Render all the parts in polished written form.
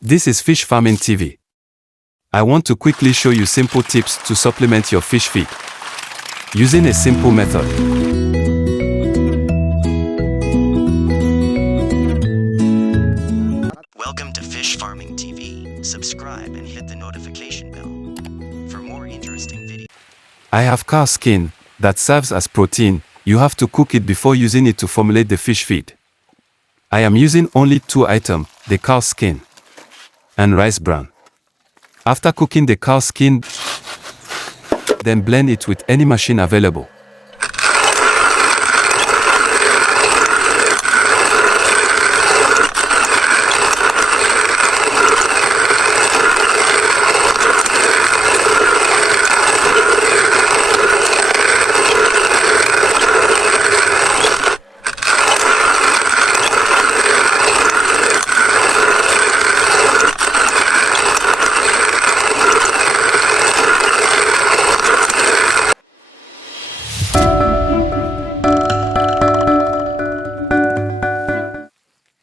This is Fish Farming TV. I want to quickly show you simple tips to supplement your fish feed using a simple method. Welcome to Fish Farming TV. Subscribe and hit the notification bell for more interesting videos. I have carp skin that serves as protein. You have to cook it before using it to formulate the fish feed. I am using only 2 items, the carp skin and rice bran. After cooking the carp skin, then blend it with any machine available.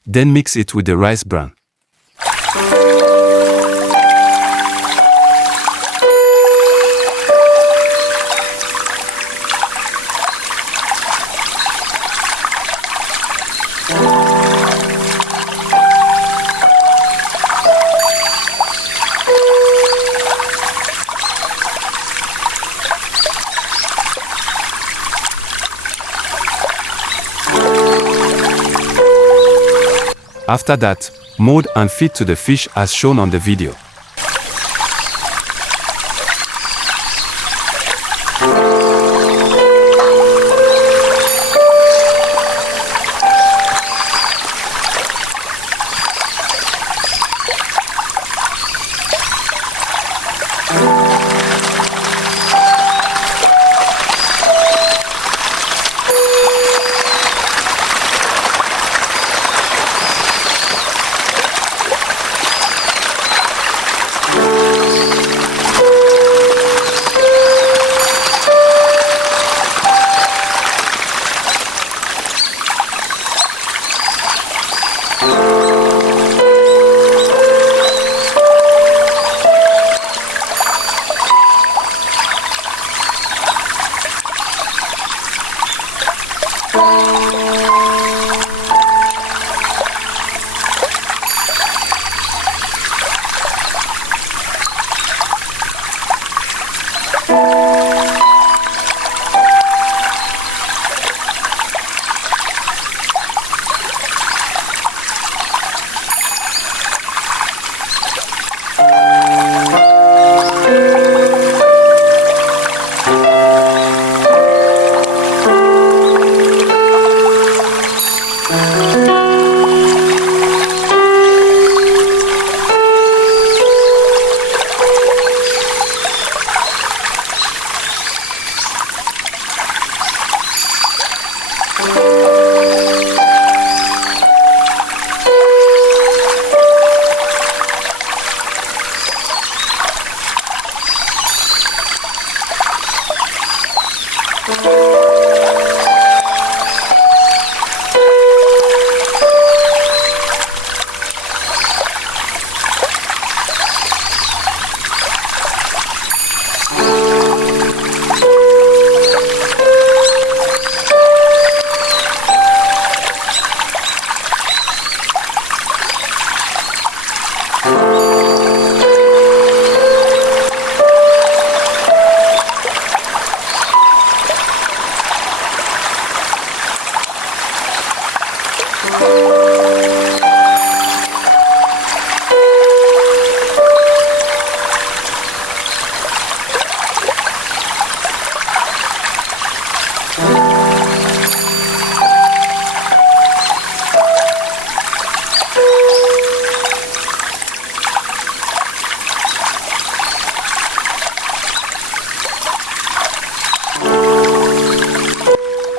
Then mix it with the rice bran. After that, mold and feed to the fish as shown on the video.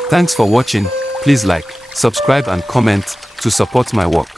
Thanks for watching. Please like, subscribe and comment to support my work.